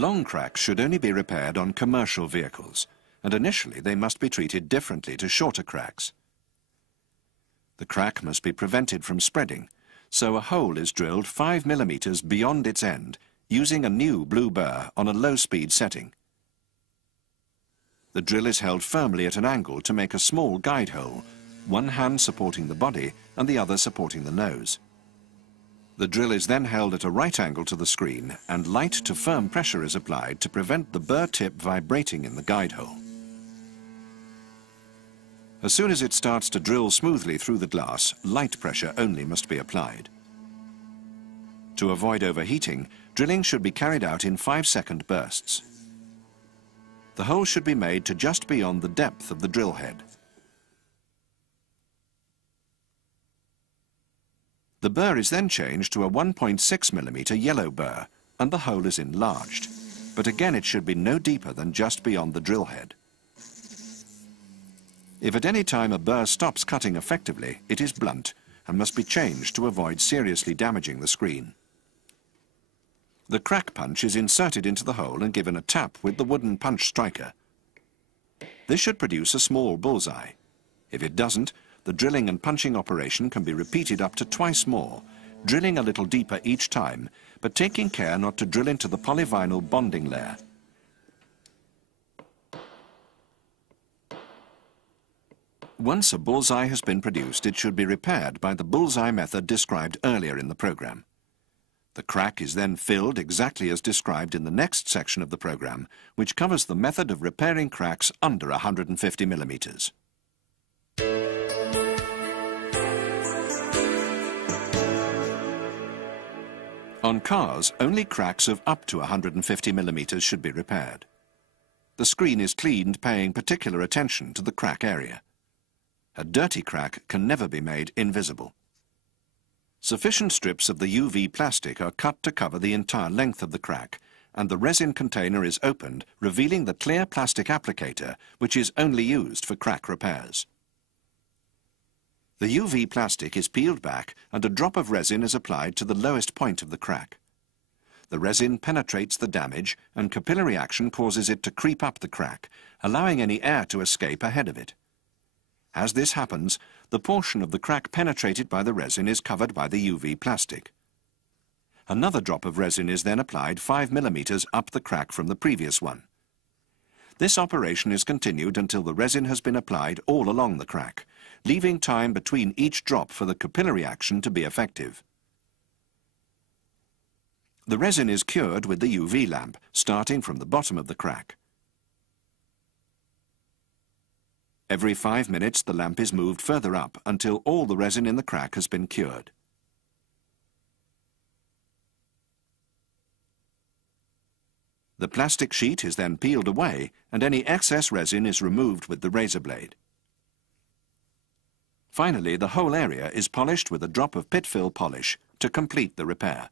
Long cracks should only be repaired on commercial vehicles, and initially they must be treated differently to shorter cracks. The crack must be prevented from spreading, so a hole is drilled 5 millimeters beyond its end, using a new blue burr on a low-speed setting. The drill is held firmly at an angle to make a small guide hole, one hand supporting the body and the other supporting the nose. The drill is then held at a right angle to the screen, and light to firm pressure is applied to prevent the burr tip vibrating in the guide hole. As soon as it starts to drill smoothly through the glass, light pressure only must be applied. To avoid overheating, drilling should be carried out in 5-second bursts. The hole should be made to just beyond the depth of the drill head. The burr is then changed to a 1.6 millimeter yellow burr, and the hole is enlarged, but again it should be no deeper than just beyond the drill head. If at any time a burr stops cutting effectively, it is blunt and must be changed to avoid seriously damaging the screen. The crack punch is inserted into the hole and given a tap with the wooden punch striker. This should produce a small bullseye. If it doesn't, the drilling and punching operation can be repeated up to twice more, drilling a little deeper each time, but taking care not to drill into the polyvinyl bonding layer. Once a bullseye has been produced, it should be repaired by the bullseye method described earlier in the program. The crack is then filled exactly as described in the next section of the program, which covers the method of repairing cracks under 150 millimeters. On cars, only cracks of up to 150 millimeters should be repaired. The screen is cleaned, paying particular attention to the crack area. A dirty crack can never be made invisible. Sufficient strips of the UV plastic are cut to cover the entire length of the crack, and the resin container is opened, revealing the clear plastic applicator, which is only used for crack repairs. The UV plastic is peeled back and a drop of resin is applied to the lowest point of the crack. The resin penetrates the damage and capillary action causes it to creep up the crack, allowing any air to escape ahead of it. As this happens, the portion of the crack penetrated by the resin is covered by the UV plastic. Another drop of resin is then applied 5 millimeters up the crack from the previous one. This operation is continued until the resin has been applied all along the crack, leaving time between each drop for the capillary action to be effective. The resin is cured with the UV lamp, starting from the bottom of the crack. Every 5 minutes, the lamp is moved further up until all the resin in the crack has been cured. The plastic sheet is then peeled away and any excess resin is removed with the razor blade. Finally, the whole area is polished with a drop of pit fill polish to complete the repair.